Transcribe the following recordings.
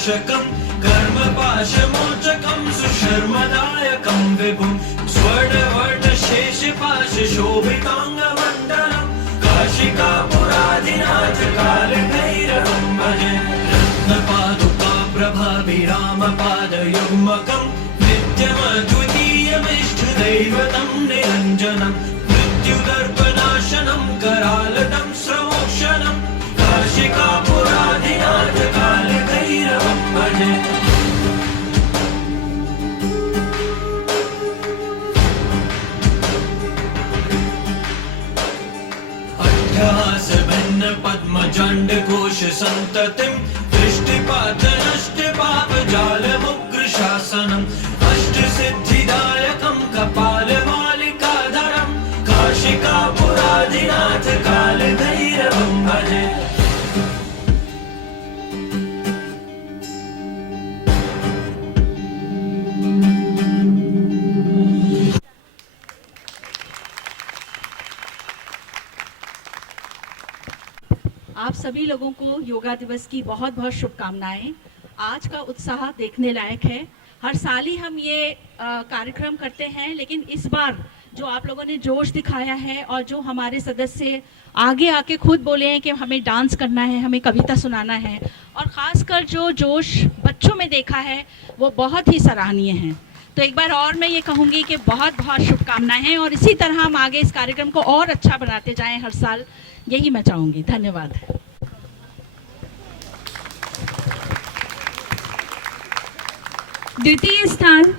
नाशकं कर्मपाशमोचकं सुशर्मदायकं विभुं स्वर्णवर्णशेषपाशशोभिताङ्गमण्डलं काशिकापुराधिनाथ कालभैरवं भजे रत्नपादुका प्रभाभिरामपादयुग्मकं नित्यमद्वितीयमिष्टदैवतं निरञ्जनं मृत्युदर्पनाशनं करालदं स्रमोक्षणं काशिकापुराधिनाथ कालभैरवं भजे अट्टहासभिन्न पद्मजाण्डकोश सन्ततिं दृष्टिपातनष्टपापजालमुग्रशासनम् अष्टसिद्धिदायकं कपालमालिकाधरं काशिकापुराधिनाथ कालभैरवं भजे आप सभी लोगों को योगा दिवस की बहुत बहुत शुभकामनाएं। आज का उत्साह देखने लायक है। हर साल ही हम ये कार्यक्रम करते हैं, लेकिन इस बार जो आप लोगों ने जोश दिखाया है और जो हमारे सदस्य आगे आके खुद बोले हैं कि हमें डांस करना है, हमें कविता सुनाना है, और ख़ासकर जो जोश बच्चों में देखा है वो बहुत ही सराहनीय है। तो एक बार और मैं ये कहूँगी कि बहुत बहुत शुभकामनाएं हैं और इसी तरह हम आगे इस कार्यक्रम को और अच्छा बनाते जाएं हर साल, यही मैं चाहूँगी। धन्यवाद। द्वितीय स्थान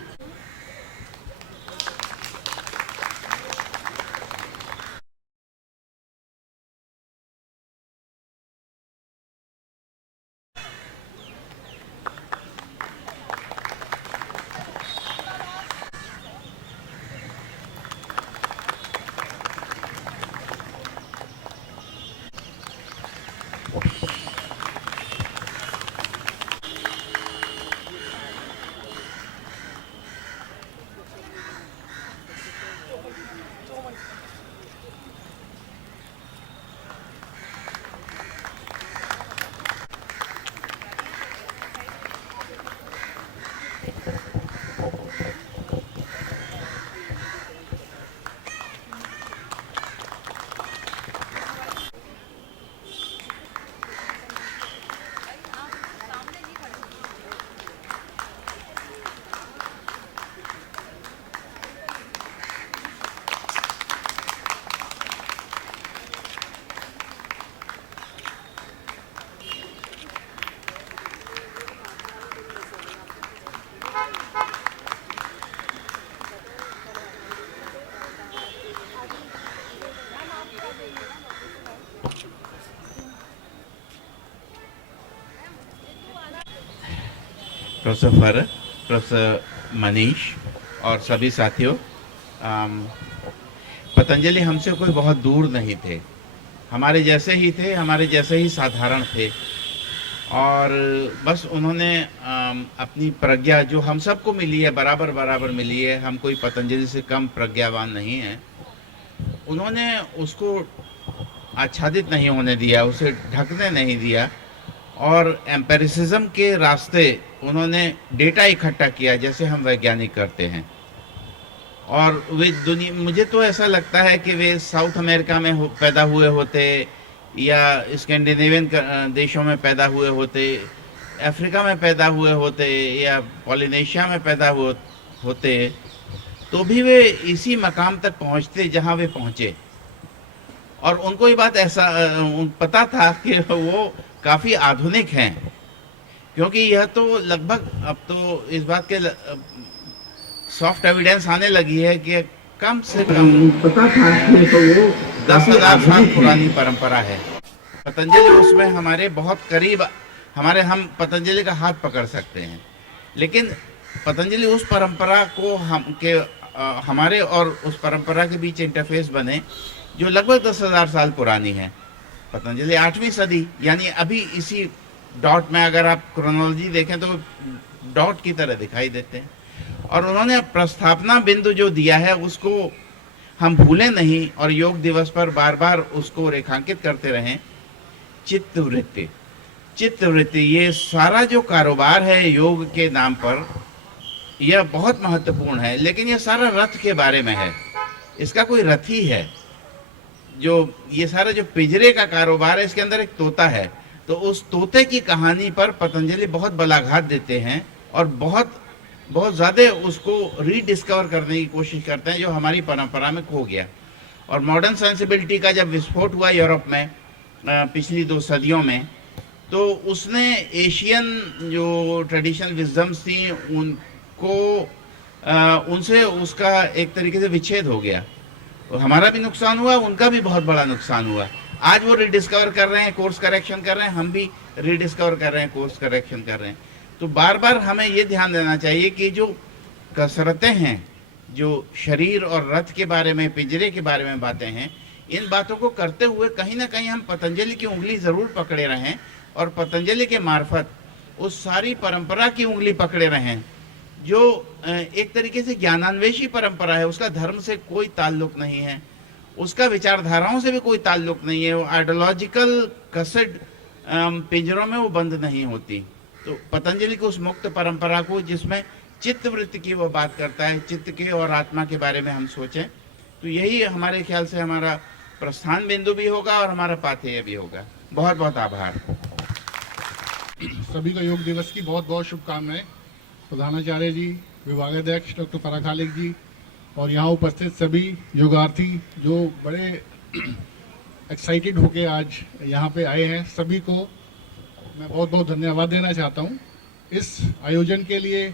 प्रोफेसर मनीष और सभी साथियों, पतंजलि हमसे कोई बहुत दूर नहीं थे, हमारे जैसे ही थे, हमारे जैसे ही साधारण थे। और बस उन्होंने अपनी प्रज्ञा जो हम सबको मिली है, बराबर बराबर मिली है, हम कोई पतंजलि से कम प्रज्ञावान नहीं हैं, उन्होंने उसको आच्छादित नहीं होने दिया, उसे ढकने नहीं दिया और एम्पेरिसिज्म के रास्ते उन्होंने डेटा इकट्ठा किया जैसे हम वैज्ञानिक करते हैं। और वे दुनिया, मुझे तो ऐसा लगता है कि वे साउथ अमेरिका में पैदा हुए होते या स्कैंडिनेवियन देशों में पैदा हुए होते, अफ्रीका में पैदा हुए होते या पॉलिनेशिया में पैदा होते, तो भी वे इसी मकाम तक पहुंचते जहां वे पहुंचे। और उनको ये बात ऐसा पता था कि वो काफ़ी आधुनिक हैं, क्योंकि यह तो लगभग अब तो इस बात के सॉफ्ट एविडेंस आने लगी है कि कम से कम पता था कि वो 10,000 साल पुरानी परंपरा है। पतंजलि उसमें हमारे बहुत करीब, हम पतंजलि का हाथ पकड़ सकते हैं, लेकिन पतंजलि उस परंपरा को हमारे और उस परंपरा के बीच इंटरफेस बने जो लगभग 10,000 साल पुरानी है। पतंजलि 8वीं सदी, यानी अभी इसी डॉट में अगर आप क्रोनोलॉजी देखें तो डॉट की तरह दिखाई देते हैं। और उन्होंने प्रस्थापना बिंदु जो दिया है उसको हम भूलें नहीं और योग दिवस पर बार बार उसको रेखांकित करते रहें। चित्तवृत्ति, चित्तवृत्ति, ये सारा जो कारोबार है योग के नाम पर, यह बहुत महत्वपूर्ण है। लेकिन यह सारा रथ के बारे में है, इसका कोई रथ ही है। जो ये सारा जो पिंजरे का कारोबार है, इसके अंदर एक तोता है, तो उस तोते की कहानी पर पतंजलि बहुत बलाघात देते हैं और बहुत बहुत ज़्यादा उसको रीडिस्कवर करने की कोशिश करते हैं, जो हमारी परंपरा में खो गया। और मॉडर्न सेंसिबिलिटी का जब विस्फोट हुआ यूरोप में पिछली 2 सदियों में, तो उसने एशियन जो ट्रेडिशनल विजडम्स थी उनको उनसे उसका एक तरीके से विच्छेद हो गया। और हमारा भी नुकसान हुआ, उनका भी बहुत बड़ा नुकसान हुआ। आज वो रिडिस्कवर कर रहे हैं, कोर्स करेक्शन कर रहे हैं, हम भी रिडिस्कवर कर रहे हैं, कोर्स करेक्शन कर रहे हैं। तो बार बार हमें ये ध्यान देना चाहिए कि जो कसरतें हैं, जो शरीर और रथ के बारे में, पिंजरे के बारे में बातें हैं, इन बातों को करते हुए कहीं ना कहीं हम पतंजलि की उंगली ज़रूर पकड़े रहें और पतंजलि के मार्फत उस सारी परंपरा की उंगली पकड़े रहें जो एक तरीके से ज्ञानान्वेषी परंपरा है। उसका धर्म से कोई ताल्लुक नहीं है, उसका विचारधाराओं से भी कोई ताल्लुक नहीं है। वो आइडियोलॉजिकल कसड पिंजरों में वो बंद नहीं होती। तो पतंजलि को उस मुक्त परंपरा को, जिसमें चित्तवृत्ति की वो बात करता है, चित्त के और आत्मा के बारे में हम सोचें, तो यही हमारे ख्याल से हमारा प्रस्थान बिंदु भी होगा और हमारा पाथेय भी होगा। बहुत बहुत आभार। सभी को योग दिवस की बहुत बहुत शुभकामनाएं। प्रधानाचार्य जी, विभागाध्यक्ष डॉक्टर फराह खालिक जी और यहाँ उपस्थित सभी योगार्थी जो बड़े एक्साइटेड होके आज यहाँ पे आए हैं, सभी को मैं बहुत बहुत धन्यवाद देना चाहता हूँ। इस आयोजन के लिए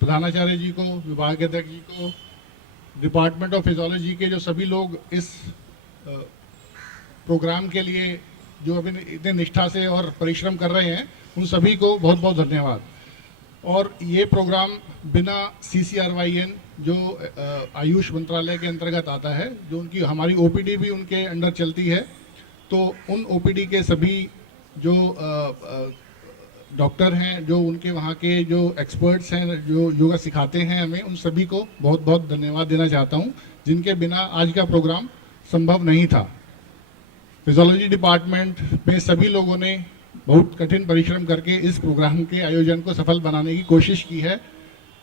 प्रधानाचार्य जी को, विभागाध्यक्ष जी को, डिपार्टमेंट ऑफ फिजियोलॉजी के जो सभी लोग इस प्रोग्राम के लिए जो अभी इतने निष्ठा से और परिश्रम कर रहे हैं, उन सभी को बहुत बहुत धन्यवाद। और ये प्रोग्राम बिना CCRYN जो आयुष मंत्रालय के अंतर्गत आता है, जो उनकी हमारी OPD भी उनके अंडर चलती है, तो उन OPD के सभी जो डॉक्टर हैं, जो उनके वहाँ के जो एक्सपर्ट्स हैं, जो योगा सिखाते हैं हमें, उन सभी को बहुत बहुत धन्यवाद देना चाहता हूँ, जिनके बिना आज का प्रोग्राम संभव नहीं था। फिजियोलॉजी डिपार्टमेंट में सभी लोगों ने बहुत कठिन परिश्रम करके इस प्रोग्राम के आयोजन को सफल बनाने की कोशिश की है,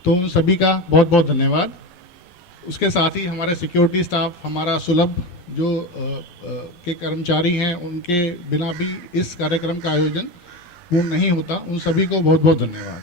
तो उन सभी का बहुत बहुत धन्यवाद। उसके साथ ही हमारे सिक्योरिटी स्टाफ, हमारा सुलभ जो के कर्मचारी हैं, उनके बिना भी इस कार्यक्रम का आयोजन पूर्ण नहीं होता। उन सभी को बहुत बहुत धन्यवाद।